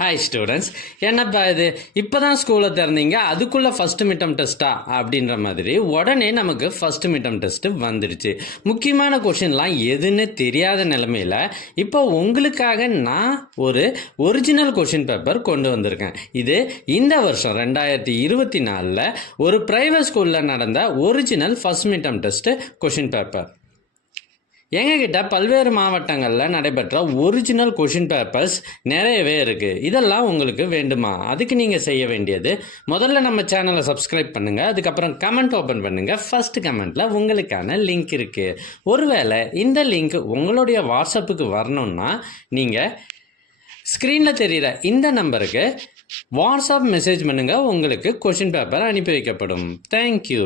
Hi students, என்னப்பா இது இப்போ தான் ஸ்கூலை திறந்தீங்க, அதுக்குள்ளே ஃபஸ்ட்டு மிட்டம் டெஸ்ட்டா அப்படின்ற மாதிரி உடனே நமக்கு ஃபஸ்ட்டு மிட்டம் டெஸ்ட்டு வந்துடுச்சு. முக்கியமான கொஷின்லாம் எதுன்னு தெரியாத நிலமையில் இப்போ உங்களுக்காக நான் ஒரு ஒரிஜினல் கொஷின் பேப்பர் கொண்டு வந்திருக்கேன். இது இந்த வருஷம் 2024 ஒரு ப்ரைவேட் ஸ்கூலில் நடந்த original first midterm test question paper. எங்ககிட்ட பல்வேறு மாவட்டங்களில் நடைபெற்ற ஒரிஜினல் கொஷின் பேப்பர்ஸ் நிறையவே இருக்குது. இதெல்லாம் உங்களுக்கு வேண்டுமா? அதுக்கு நீங்கள் செய்ய வேண்டியது, முதல்ல நம்ம சேனலை சப்ஸ்கிரைப் பண்ணுங்கள், அதுக்கப்புறம் கமெண்ட் ஓப்பன் பண்ணுங்கள். ஃபஸ்ட்டு கமெண்ட்டில் உங்களுக்கான லிங்க் இருக்குது. ஒருவேளை இந்த லிங்க் உங்களுடைய வாட்ஸ்அப்புக்கு வரணுன்னா நீங்கள் ஸ்க்ரீனில் தெரிகிற இந்த நம்பருக்கு வாட்ஸ்அப் மெசேஜ் பண்ணுங்கள், உங்களுக்கு கொஷின் பேப்பர் அனுப்பி வைக்கப்படும். தேங்க்யூ.